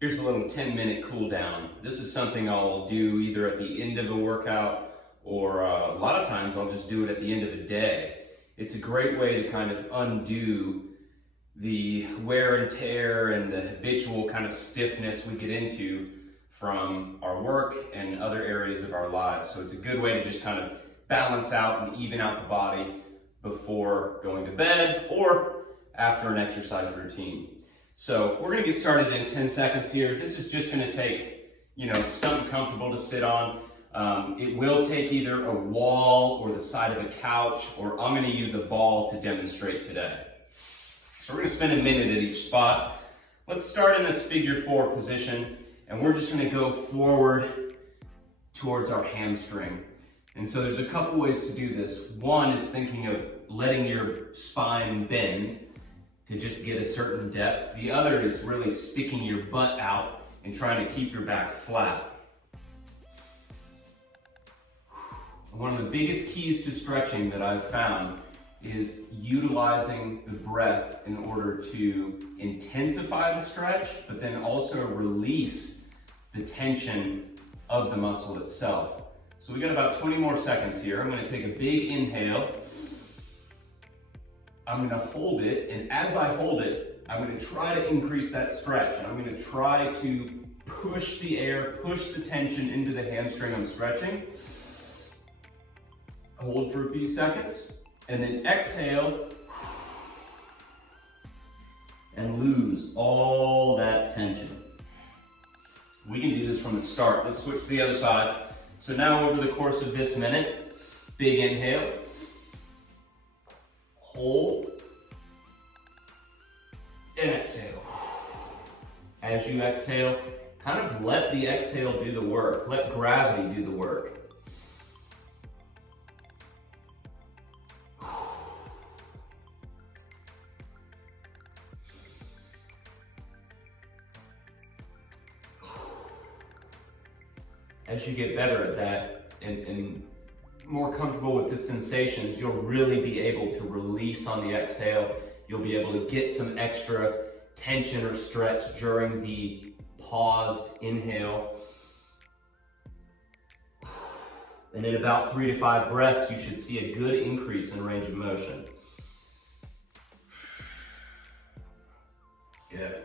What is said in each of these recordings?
Here's a little 10-minute cool down. This is something I'll do either at the end of a workout or a lot of times I'll just do it at the end of the day. It's a great way to kind of undo the wear and tear and the habitual kind of stiffness we get into from our work and other areas of our lives. So it's a good way to just kind of balance out and even out the body before going to bed or after an exercise routine. So we're gonna get started in 10 seconds here. This is just gonna take, something comfortable to sit on. It will take either a wall or the side of a couch, or I'm gonna use a ball to demonstrate today. So we're gonna spend a minute at each spot. Let's start in this figure 4 position, and we're just gonna go forward towards our hamstring. And so there's a couple ways to do this. One is thinking of letting your spine bend to just get a certain depth. The other is really sticking your butt out and trying to keep your back flat. One of the biggest keys to stretching that I've found is utilizing the breath in order to intensify the stretch, but then also release the tension of the muscle itself. So we got about 20 more seconds here. I'm gonna take a big inhale. I'm gonna hold it, and as I hold it, I'm gonna try to increase that stretch, and I'm gonna try to push the air, push the tension into the hamstring I'm stretching. Hold for a few seconds, and then exhale, and lose all that tension. We can do this from the start. Let's switch to the other side. So now over the course of this minute, big inhale, hold, and exhale. As you exhale, kind of let the exhale do the work. Let gravity do the work. As you get better at that and more comfortable with the sensations, you'll really be able to release on the exhale. You'll be able to get some extra tension or stretch during the paused inhale. And in about 3 to 5 breaths, you should see a good increase in range of motion. Good.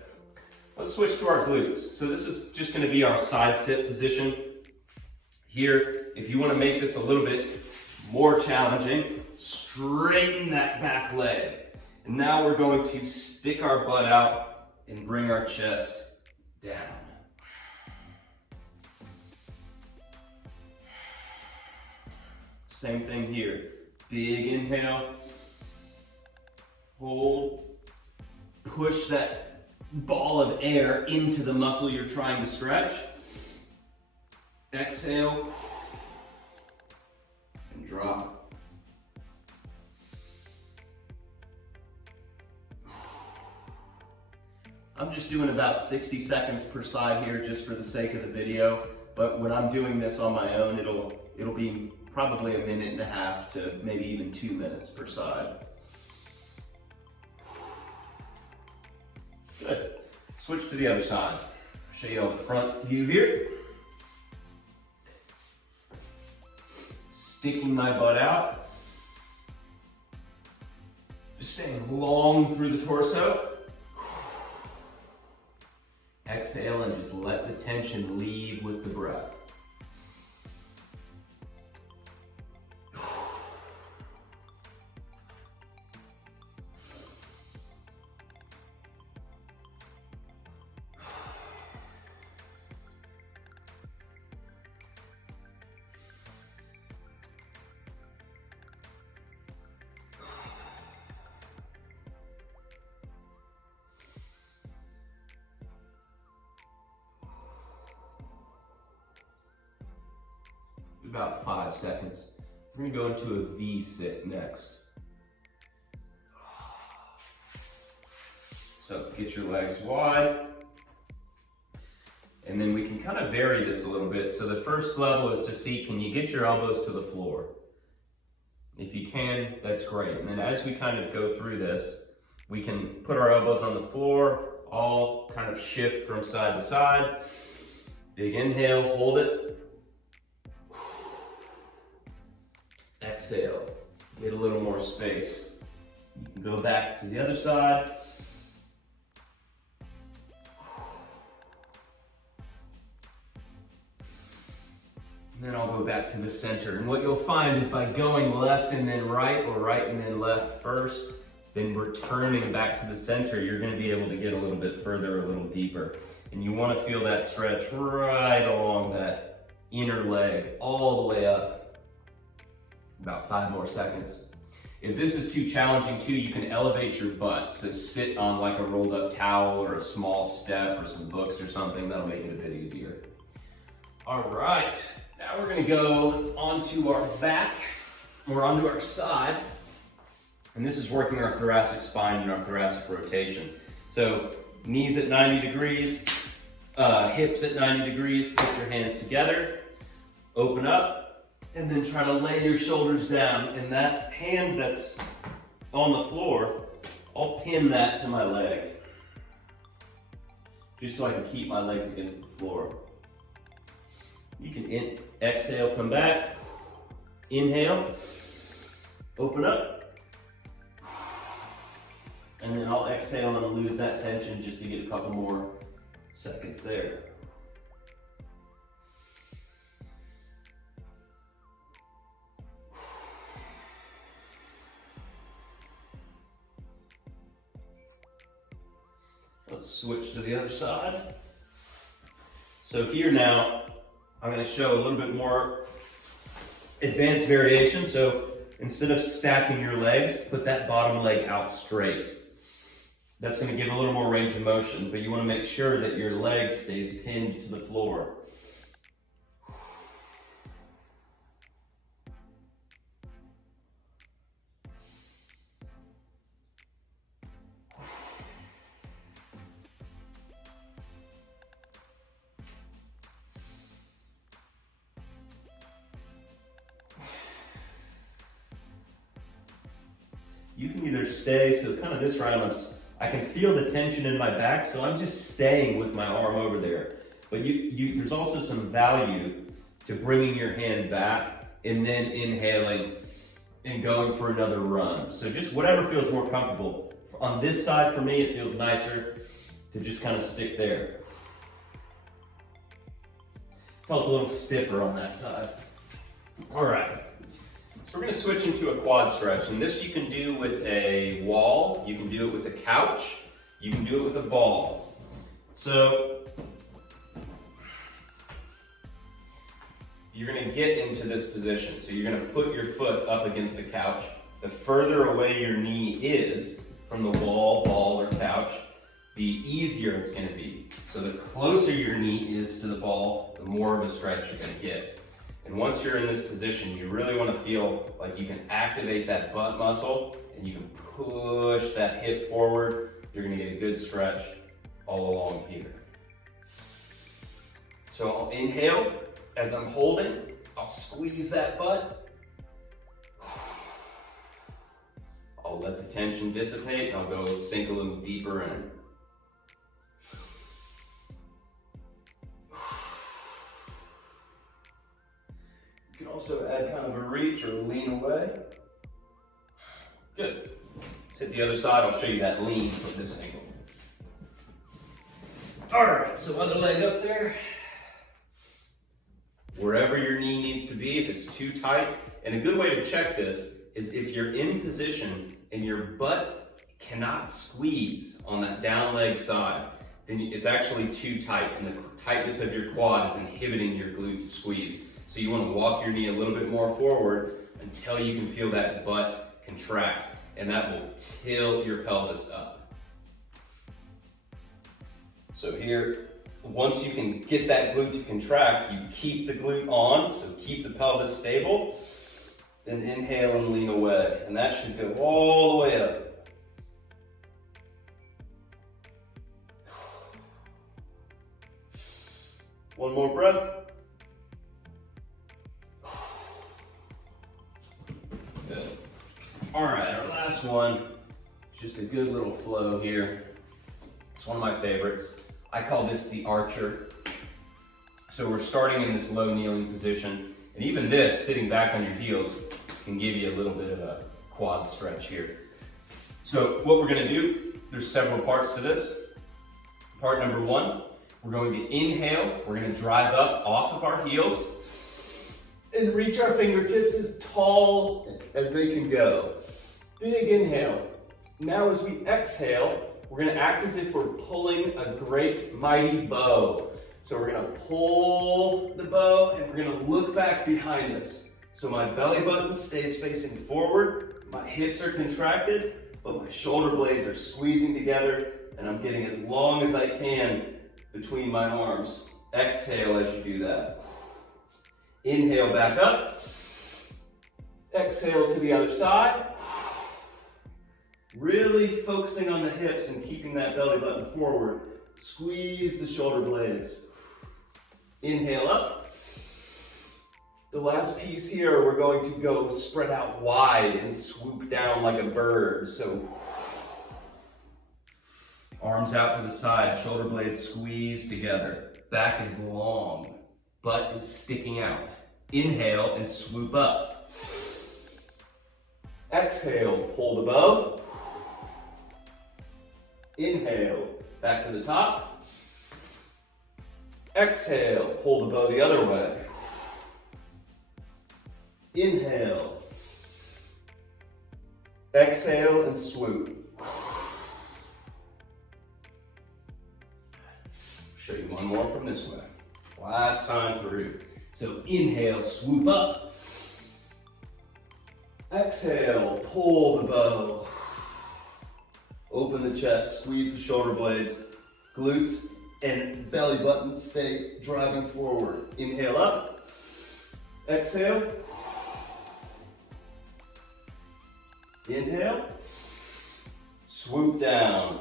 Let's switch to our glutes. So this is just going to be our side sit position. Here, if you want to make this a little bit more challenging, straighten that back leg. And now we're going to stick our butt out and bring our chest down. Same thing here. Big inhale, hold, push that ball of air into the muscle you're trying to stretch. Exhale, and drop. I'm just doing about 60 seconds per side here just for the sake of the video, but when I'm doing this on my own, it'll be probably 1.5 minutes to maybe even 2 minutes per side. Good. Switch to the other side. Show you on the front view here. Sticking my butt out, staying long through the torso. Exhale and just let the tension leave with the breath. About 5 seconds. We're gonna go into a V sit next. So get your legs wide. And then we can kind of vary this a little bit. So the first level is to see, can you get your elbows to the floor? If you can, that's great. And then as we kind of go through this, we can put our elbows on the floor, all kind of of shift from side to side. Big inhale, hold it. Exhale, get a little more space. You can go back to the other side. And then I'll go back to the center. And what you'll find is by going left and then right, or right and then left first, then returning back to the center, you're gonna be able to get a little bit further, a little deeper. And you wanna feel that stretch right along that inner leg, all the way up. About 5 more seconds. If this is too challenging too, you can elevate your butt. So sit on like a rolled up towel or a small step or some books or something. That'll make it a bit easier. All right, now we're gonna go onto our back or onto our side. And this is working our thoracic spine and our thoracic rotation. So knees at 90 degrees, hips at 90 degrees, put your hands together, open up, and then try to lay your shoulders down. And that hand that's on the floor, I'll pin that to my leg, just so I can keep my legs against the floor. You can exhale, come back, inhale, open up, and then I'll exhale and lose that tension just to get a couple more seconds there. Let's switch to the other side. So here now, I'm going to show a little bit more advanced variation. So instead of stacking your legs, put that bottom leg out straight. That's going to give a little more range of motion, but you want to make sure that your leg stays pinned to the floor. You can either stay, so kind of this round, I can feel the tension in my back, so I'm just staying with my arm over there. But there's also some value to bringing your hand back and then inhaling and going for another run. So just whatever feels more comfortable. On this side, for me, it feels nicer to just kind of stick there. Felt a little stiffer on that side. All right. So we're going to switch into a quad stretch, and this you can do with a wall, you can do it with a couch, you can do it with a ball. So you're going to get into this position. So you're going to put your foot up against the couch. The further away your knee is from the wall, ball, or couch, the easier it's going to be. So the closer your knee is to the ball, the more of a stretch you're going to get. And once you're in this position, you really want to feel like you can activate that butt muscle and you can push that hip forward. You're going to get a good stretch all along here. So I'll inhale. As I'm holding, I'll squeeze that butt. I'll let the tension dissipate. I'll go sink a little deeper in. You can also add kind of a reach or lean away. Good. Let's hit the other side. I'll show you that lean from this angle. All right, so other leg up there. Wherever your knee needs to be, if it's too tight. And a good way to check this is if you're in position and your butt cannot squeeze on that down leg side, then it's actually too tight, and the tightness of your quad is inhibiting your glute to squeeze. So you want to walk your knee a little bit more forward until you can feel that butt contract, and that will tilt your pelvis up. So here, once you can get that glute to contract, you keep the glute on, so keep the pelvis stable, then inhale and lean away. And that should go all the way up. One more breath. Good. All right, our last one, just a good little flow here. It's one of my favorites. I call this the archer. So we're starting in this low kneeling position, and even this, sitting back on your heels, can give you a little bit of a quad stretch here. So what we're gonna do, there's several parts to this. Part number one, we're going to inhale. We're gonna drive up off of our heels and reach our fingertips as tall as they can go. Big inhale. Now as we exhale, we're gonna act as if we're pulling a great mighty bow. So we're gonna pull the bow and we're gonna look back behind us. So my belly button stays facing forward, my hips are contracted, but my shoulder blades are squeezing together, and I'm getting as long as I can between my arms. Exhale as you do that. Inhale back up. Exhale to the other side. Really focusing on the hips and keeping that belly button forward. Squeeze the shoulder blades. Inhale up. The last piece here, we're going to go spread out wide and swoop down like a bird. So arms out to the side, shoulder blades squeeze together. Back is long, butt is sticking out. Inhale and swoop up. Exhale, pull the bow. Inhale, back to the top. Exhale, pull the bow the other way. Inhale. Exhale and swoop. Show you one more from this way. Last time through. So inhale, swoop up. Exhale, pull the bow. Open the chest, squeeze the shoulder blades, glutes and belly button stay driving forward. Inhale up. Exhale. Inhale. Swoop down.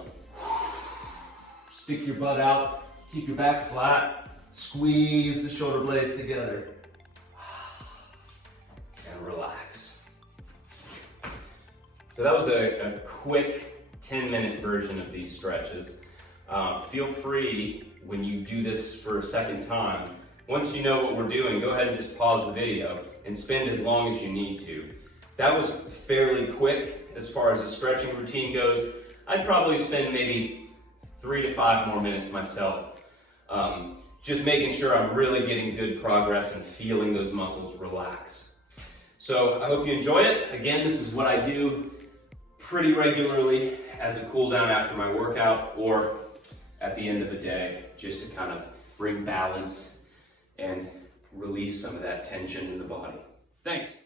Stick your butt out. Keep your back flat. Squeeze the shoulder blades together. And relax. So that was a quick 10-minute version of these stretches. Feel free when you do this for a second time, once you know what we're doing, go ahead and just pause the video and spend as long as you need to. That was fairly quick as far as the stretching routine goes. I'd probably spend maybe 3 to 5 more minutes myself, just making sure I'm really getting good progress and feeling those muscles relax. So I hope you enjoy it. Again, this is what I do pretty regularly as a cool down after my workout or at the end of the day, just to kind of bring balance and release some of that tension in the body. Thanks.